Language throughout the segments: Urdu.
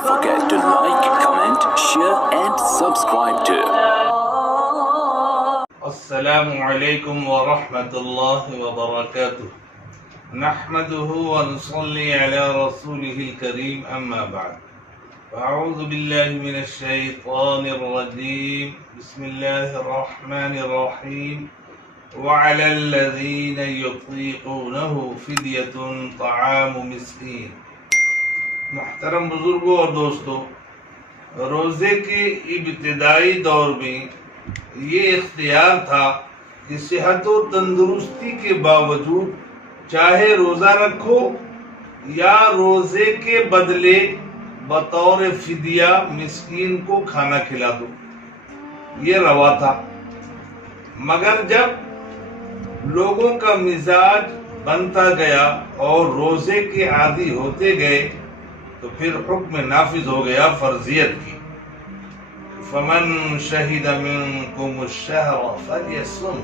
Don't forget to like, comment, share and subscribe to. السلام علیکم ورحمۃ اللہ وبرکاتہ نحمده ونصلي على رسوله الكريم اما بعد اعوذ باللہ من الشیطان الرجیم بسم اللہ الرحمن الرحیم وعلى الذین یطیقونه فدیۃ طعام مسکین۔ محترم بزرگوں اور دوستوں، روزے کے ابتدائی دور میں یہ اختیار تھا کہ صحت و تندرستی کے باوجود چاہے روزہ رکھو یا روزے کے بدلے بطور فدیہ مسکین کو کھانا کھلا دو، یہ روا تھا۔ مگر جب لوگوں کا مزاج بنتا گیا اور روزے کے عادی ہوتے گئے تو پھر حکم نافذ ہو گیا فرضیت کی۔ فمن شہد منکم الشہر فلیصم،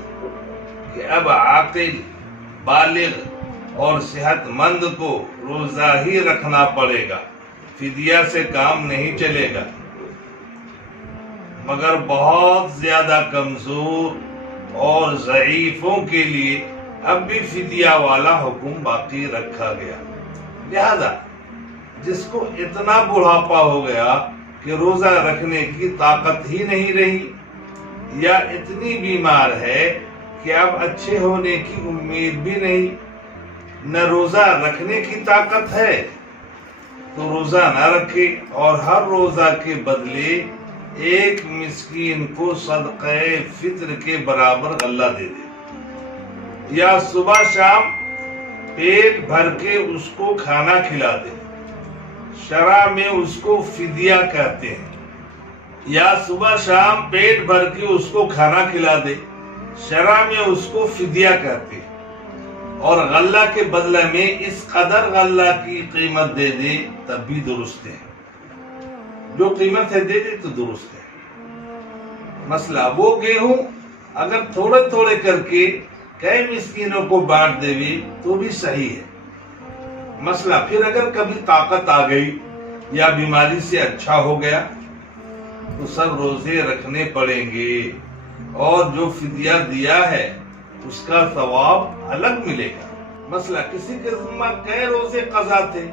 کہ اب عاقل، بالغ اور صحت مند کو روزہ ہی رکھنا پڑے گا، فدیہ سے کام نہیں چلے گا۔ مگر بہت زیادہ کمزور اور ضعیفوں کے لیے اب بھی فدیہ والا حکم باقی رکھا گیا۔ لہذا جس کو اتنا بڑھاپا ہو گیا کہ روزہ رکھنے کی طاقت ہی نہیں رہی، یا اتنی بیمار ہے کہ اب اچھے ہونے کی امید بھی نہیں، نہ روزہ رکھنے کی طاقت ہے تو روزہ نہ رکھے اور ہر روزہ کے بدلے ایک مسکین کو صدقہ فطر کے برابر غلہ دے دے، یا صبح شام پیٹ بھر کے اس کو کھانا کھلا دے۔ شرع میں اس کو فدیہ کہتے ہیں، یا صبح شام پیٹ بھر کے اس کو کھانا کھلا دے، شرع میں اس کو فدیہ کہتے ہیں، اور غلہ کے بدلے میں اس قدر غلہ کی قیمت دے دے تب بھی درست ہے، جو قیمت ہے دے دے تو درست ہے۔ مسئلہ وہ گیہوں اگر تھوڑے تھوڑے کر کے کئی مسکینوں کو بانٹ دے تو بھی صحیح ہے۔ مسئلہ پھر اگر کبھی طاقت آ گئی یا بیماری سے اچھا ہو گیا تو سب روزے رکھنے پڑیں گے، اور جو فدیہ دیا ہے اس کا ثواب الگ ملے گا۔ مسئلہ کسی کے ذمہ کئی روزے قضا تھے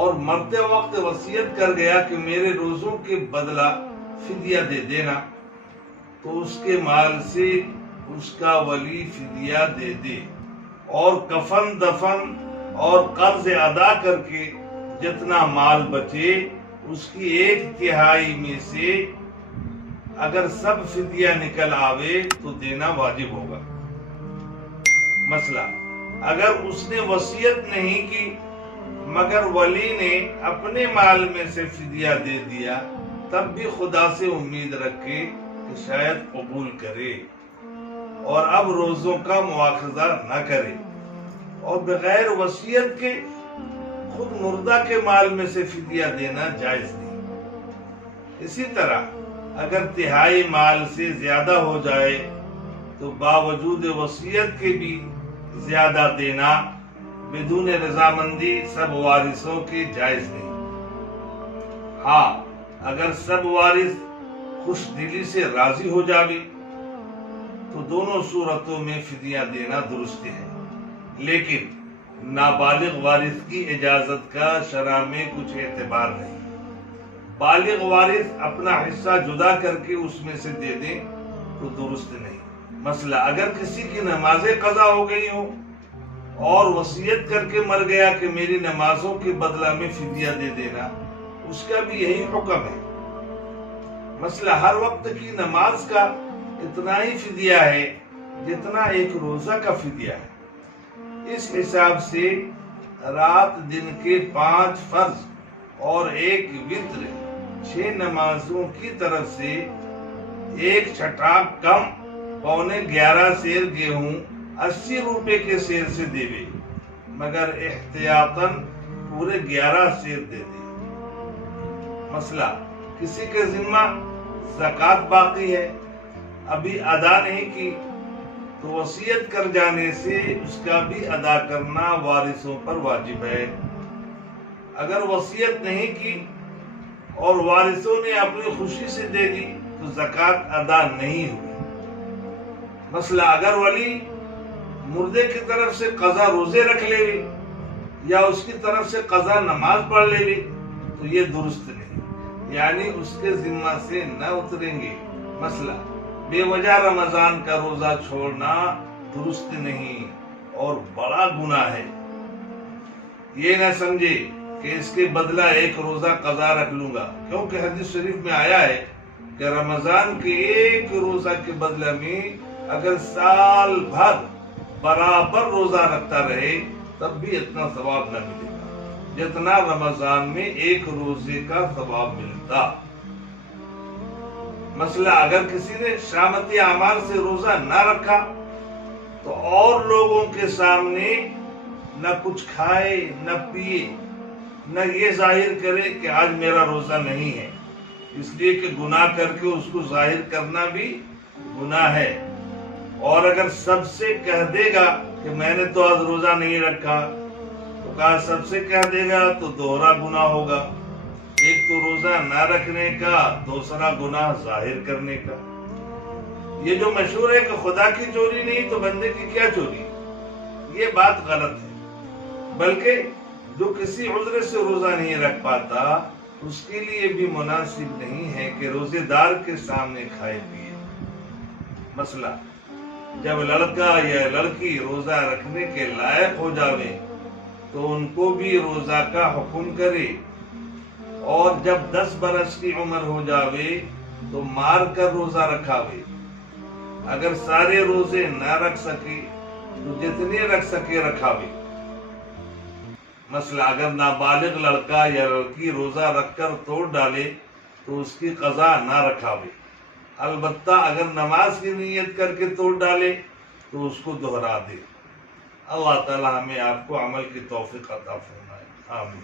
اور مرتے وقت وصیت کر گیا کہ میرے روزوں کے بدلہ فدیہ دے دینا، تو اس کے مال سے اس کا ولی فدیہ دے دے، اور کفن دفن اور قرض ادا کر کے جتنا مال بچے اس کی 1/3 میں سے اگر سب فدیہ نکل آوے تو دینا واجب ہوگا۔ مسئلہ اگر اس نے وصیت نہیں کی مگر ولی نے اپنے مال میں سے فدیہ دے دیا، تب بھی خدا سے امید رکھے کہ شاید قبول کرے اور اب روزوں کا مواخذہ نہ کرے، اور بغیر وصیت کے خود مردہ کے مال میں سے فدیہ دینا جائز نہیں۔ اسی طرح اگر 1/3 مال سے زیادہ ہو جائے تو باوجود وصیت کے بھی زیادہ دینا بدون رضامندی سب وارثوں کے جائز نہیں۔ ہاں اگر سب وارث خوش دلی سے راضی ہو جاوے تو دونوں صورتوں میں فدیہ دینا درست ہے، لیکن نابالغ وارث کی اجازت کا شرع میں کچھ اعتبار نہیں۔ بالغ وارث اپنا حصہ جدا کر کے اس میں سے دے دیں تو درست نہیں۔ مسئلہ اگر کسی کی نمازیں قضا ہو گئی ہوں اور وصیت کر کے مر گیا کہ میری نمازوں کے بدلہ میں فدیہ دے دینا، اس کا بھی یہی حکم ہے۔ مسئلہ ہر وقت کی نماز کا اتنا ہی فدیہ ہے جتنا ایک روزہ کا فدیہ ہے۔ اس حساب سے رات دن کے 5 فرض اور 1 وتر 6 نمازوں کی طرف سے 1/6 کم 11.25 سیر گیہوں 80 روپے کے سیر سے دے دے، مگر احتیاطاً پورے 11 سیر دے دے۔ مسئلہ کسی کے ذمہ زکوٰۃ باقی ہے، ابھی ادا نہیں کی، تو وصیت کر جانے سے اس کا بھی ادا کرنا وارثوں پر واجب ہے۔ اگر وصیت نہیں کی اور وارثوں نے اپنی خوشی سے دے دی تو زکوٰۃ ادا نہیں ہوئی۔ مسئلہ اگر ولی مردے کی طرف سے قضا روزے رکھ لے بھی یا اس کی طرف سے قضا نماز پڑھ لے بھی تو یہ درست نہیں، یعنی اس کے ذمہ سے نہ اتریں گے۔ مسئلہ بے وجہ رمضان کا روزہ چھوڑنا درست نہیں اور بڑا گناہ ہے۔ یہ نہ سمجھے کہ اس کے بدلہ ایک روزہ قضا رکھ لوں گا، کیونکہ حدیث شریف میں آیا ہے کہ رمضان کے ایک روزہ کے بدلہ میں اگر سال بھر برابر روزہ رکھتا رہے تب بھی اتنا ثواب نہ ملے گا جتنا رمضان میں ایک روزے کا ثواب ملتا۔ مسئلہ اگر کسی نے شامتی اعمال سے روزہ نہ رکھا تو اور لوگوں کے سامنے نہ کچھ کھائے نہ پیے، نہ یہ ظاہر کرے کہ آج میرا روزہ نہیں ہے، اس لیے کہ گناہ کر کے اس کو ظاہر کرنا بھی گناہ ہے۔ اور اگر سب سے کہہ دے گا کہ میں نے تو آج روزہ نہیں رکھا، تو کہا سب سے کہہ دے گا تو دوہرا گناہ ہوگا، ایک تو روزہ نہ رکھنے کا، دوسرا گناہ ظاہر کرنے کا۔ یہ جو مشہور ہے کہ خدا کی چوری نہیں تو بندے کی کیا چوری، یہ بات غلط ہے۔ بلکہ جو کسی عذر سے روزہ نہیں رکھ پاتا اس کے لیے بھی مناسب نہیں ہے کہ روزے دار کے سامنے کھائے پیے۔ مسئلہ جب لڑکا یا لڑکی روزہ رکھنے کے لائق ہو جاوے تو ان کو بھی روزہ کا حکم کرے، اور جب 10 برس کی عمر ہو جاوے تو مار کر روزہ رکھاوے۔ اگر سارے روزے نہ رکھ سکے تو جتنے رکھ سکے رکھاوے۔ مسئلہ اگر نابالغ لڑکا یا لڑکی روزہ رکھ کر توڑ ڈالے تو اس کی قضا نہ رکھاوے، البتہ اگر نماز کی نیت کر کے توڑ ڈالے تو اس کو دہرا دے۔ اللہ تعالی ہمیں آپ کو عمل کی توفیق عطا فرمائے، آمین۔